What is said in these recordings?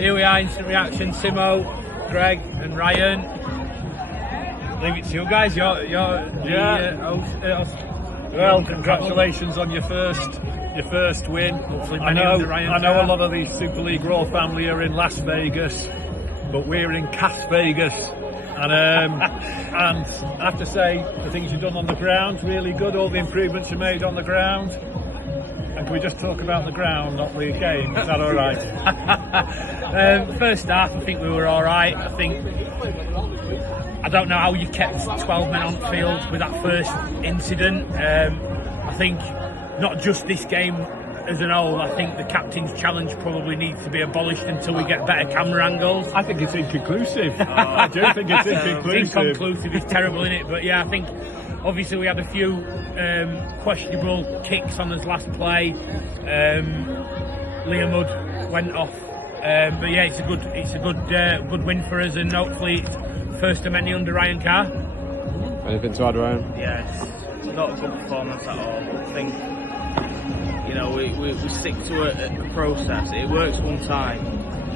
here we are, instant reaction. Simo, Greg, and Ryan. Leave it to you guys. You're the host. Well, congratulations on your first win. I know a lot of the Super League Royal family are in Las Vegas, but we're in Cas Vegas. And and I have to say, the things you've done on the ground, really good. All the improvements you made on the ground. And can we just talk about the ground, not the game? Is that all right? First half, I think we were all right. I don't know how you kept 12 men on field with that first incident. I think not just this game as an whole, I think the captain's challenge probably needs to be abolished until we get better camera angles. I think it's inconclusive. I do think it's inconclusive. Inconclusive is terrible, isn't it? But yeah, I think obviously we had a few questionable kicks on his last play. Liam Hood went off. But yeah, it's a good win for us, and hopefully it's first of many under Ryan Carr. Anything to add, Ryan? Yeah, it's not a good performance at all. I think, we stick to a process. It works one time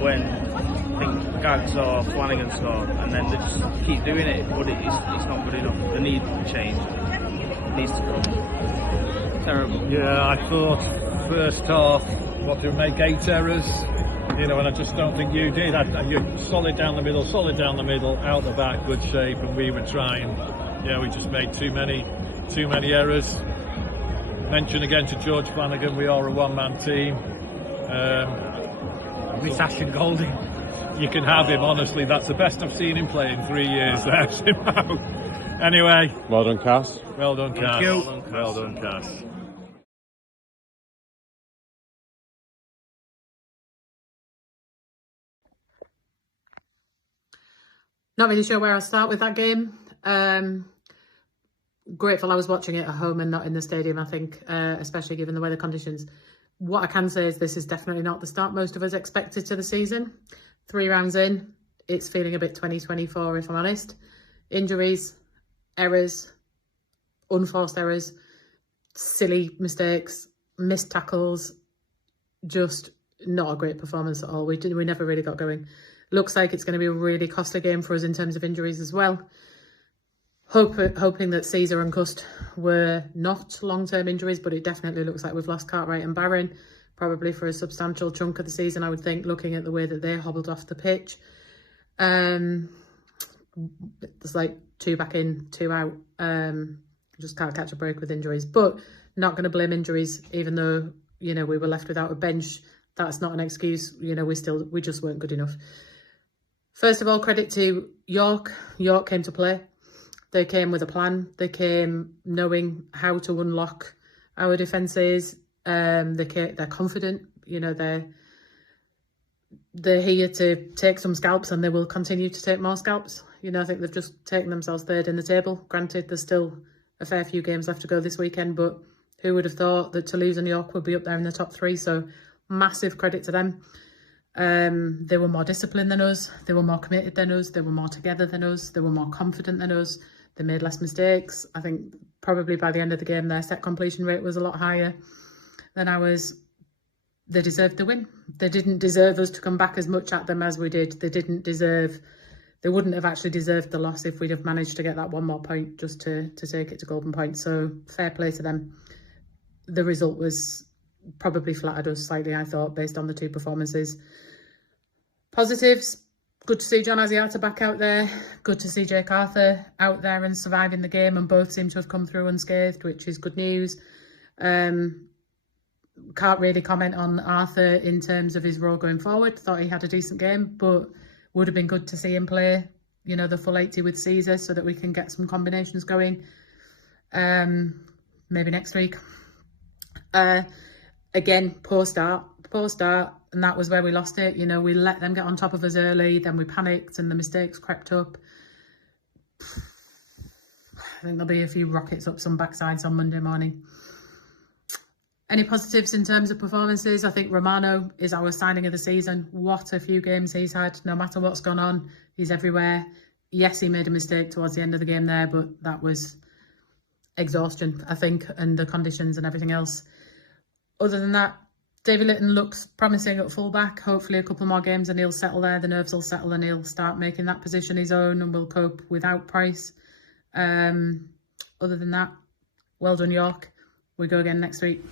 when I think Gags or Flanagan score, and then they just keep doing it, but it's not good enough. They need change. It needs to come. Terrible. Yeah, I thought first half, what did we make, 8 errors? And I just don't think you did. You're solid down the middle, out the back, good shape, and we were trying. We just made too many errors. Mention again to George Flanagan, we are a one-man team. With Ash and Goldie. You can have him, honestly. That's the best I've seen him play in 3 years there, Simo. Anyway. Well done, Cass. Well done, Cass. Well done, Cass. Not really sure where I'll start with that game. Grateful I was watching it at home and not in the stadium, I think, especially given the weather conditions. What I can say is this is definitely not the start most of us expected to the season. 3 rounds in, it's feeling a bit 2024, if I'm honest. Injuries, errors, unforced errors, silly mistakes, missed tackles, just not a great performance at all. We never really got going. Looks like it's going to be a really costly game for us in terms of injuries as well. Hoping that Caesar and Cust were not long-term injuries, but it definitely looks like we've lost Cartwright and Barron, probably for a substantial chunk of the season, I would think, looking at the way that they hobbled off the pitch. There's like 2 back in, 2 out. Just can't catch a break with injuries, but not going to blame injuries, even though, we were left without a bench. That's not an excuse. We just weren't good enough. First of all, credit to York. York came to play. They came with a plan. They came knowing how to unlock our defences. They're confident. They're here to take some scalps, and they will continue to take more scalps. I think they've just taken themselves third in the table. Granted, there's still a fair few games left to go this weekend, but who would have thought that Toulouse and York would be up there in the top 3? So massive credit to them. They were more disciplined than us. They were more committed than us. They were more together than us. They were more confident than us. They made less mistakes. I think probably by the end of the game, their set completion rate was a lot higher than ours. They deserved the win. They didn't deserve us to come back as much at them as we did. They wouldn't have actually deserved the loss if we'd have managed to get that one more point just to take it to golden point. So fair play to them. The result was probably flattered us slightly, I thought, based on the 2 performances. Positives. Good to see John Asiata back out there. Good to see Jake Arthur out there and surviving the game, and both seem to have come through unscathed, which is good news. Can't really comment on Arthur in terms of his role going forward. Thought he had a decent game, but would have been good to see him play, the full 80 with Caesar so that we can get some combinations going. Maybe next week. Again, poor start, and that was where we lost it. We let them get on top of us early, then we panicked and the mistakes crept up. I think there'll be a few rockets up some backsides on Monday morning. Any positives in terms of performances? I think Romano is our signing of the season. What a few games he's had. No matter what's gone on, he's everywhere. Yes, he made a mistake towards the end of the game there, but that was exhaustion, I think, and the conditions and everything else. Other than that, Davy Litton looks promising at fullback. Hopefully a couple more games and he'll settle there. The nerves will settle and he'll start making that position his own and will cope without Price. Other than that, well done York. We go again next week.